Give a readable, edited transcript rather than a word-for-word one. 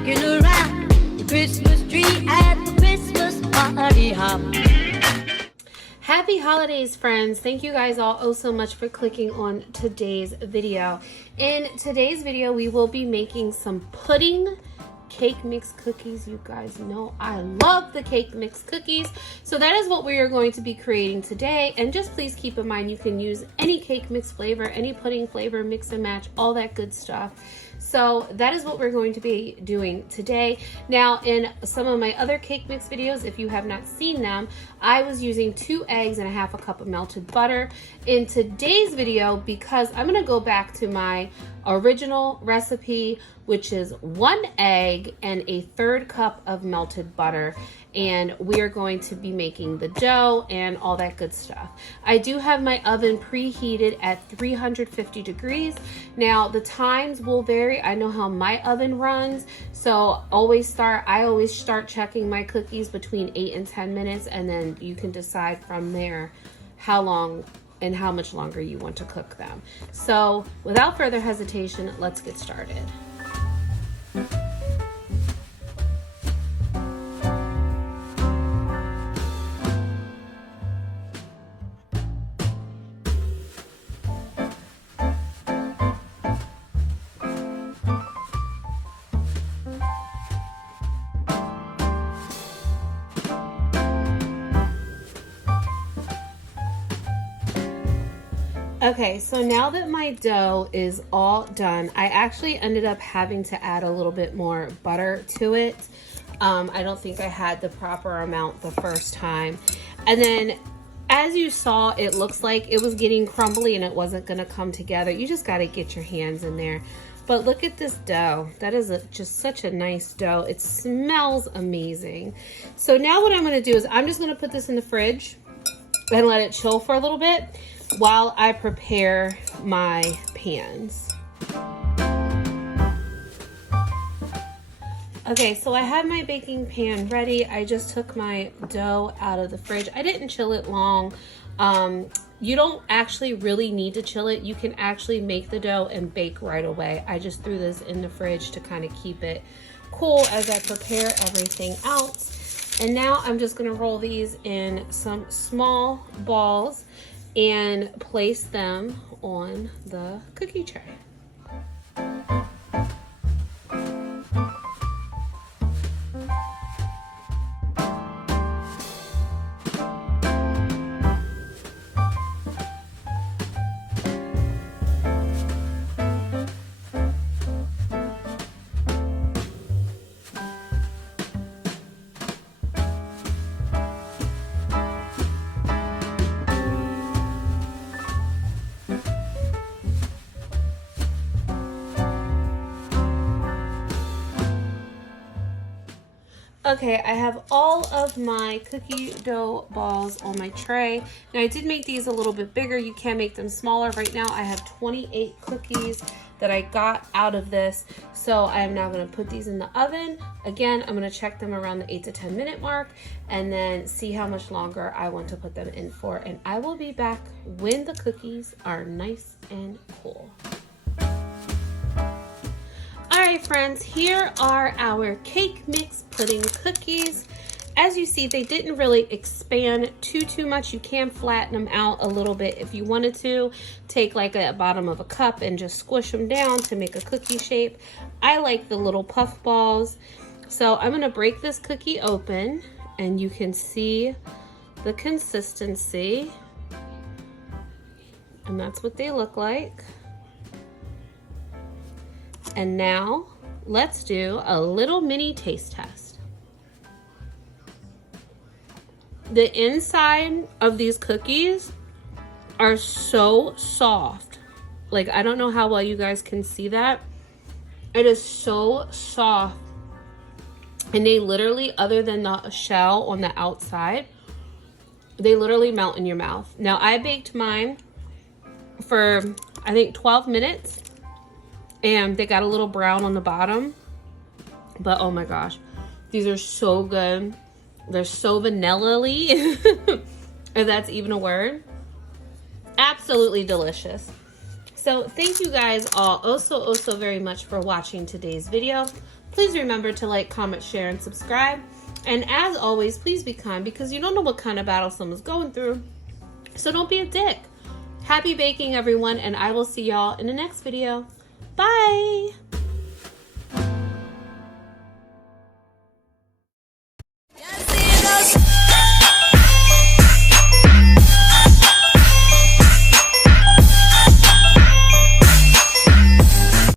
rocking around the Christmas tree at the Christmas party hop. Happy holidays, friends. Thank you guys all oh so much for clicking on today's video. In today's video, we will be making some pudding cake mix cookies. You guys know I love the cake mix cookies. So that is what we are going to be creating today. And just please keep in mind, you can use any cake mix flavor, any pudding flavor, mix and match, all that good stuff. So that is what we're going to be doing today. Now, in some of my other cake mix videos, if you have not seen them, I was using 2 eggs and a half a cup of melted butter. In today's video, because I'm gonna go back to my original recipe, which is 1 egg and a 1/3 cup of melted butter. And we are going to be making the dough and all that good stuff. I do have my oven preheated at 350 degrees. Now the times will vary. I know how my oven runs, so I always start checking my cookies between 8 and 10 minutes, and then you can decide from there how long and how much longer you want to cook them. So without further hesitation, let's get started. Okay, so now that my dough is all done, I actually ended up having to add a little bit more butter to it. I don't think I had the proper amount the first time. And then as you saw, it looks like it was getting crumbly and it wasn't gonna come together. You just gotta get your hands in there. But look at this dough. That is just such a nice dough. It smells amazing. So now what I'm gonna do is I'm just gonna put this in the fridge and let it chill for a little bit while I prepare my pans. Okay, so I have my baking pan ready. I just took my dough out of the fridge. I didn't chill it long. You don't actually really need to chill it. You can actually make the dough and bake right away. I just threw this in the fridge to kind of keep it cool as I prepare everything else. And now I'm just gonna roll these in some small balls and place them on the cookie tray. Okay, I have all of my cookie dough balls on my tray. Now I did make these a little bit bigger. You can make them smaller. Right now I have 28 cookies that I got out of this. So I am now gonna put these in the oven. Again, I'm gonna check them around the 8 to 10 minute mark and then see how much longer I want to put them in for. And I will be back when the cookies are nice and cool. Alright friends, here are our cake mix pudding cookies. As you see, they didn't really expand too much. You can flatten them out a little bit if you wanted to. Take like a bottom of a cup and just squish them down to make a cookie shape. I like the little puff balls. So I'm gonna break this cookie open and you can see the consistency. And that's what they look like. And now let's do a little mini taste test. The inside of these cookies are so soft. Like, I don't know how well you guys can see that. It is so soft. And they literally, other than the shell on the outside, they literally melt in your mouth. Now, I baked mine for, I think, 12 minutes. And they got a little brown on the bottom. But oh my gosh, these are so good. They're so vanilla-y, if that's even a word. Absolutely delicious. So thank you guys all oh so very much for watching today's video. Please remember to like, comment, share, and subscribe. And as always, please be kind, because you don't know what kind of battle someone's going through. So don't be a dick. Happy baking, everyone, and I will see y'all in the next video. Bye!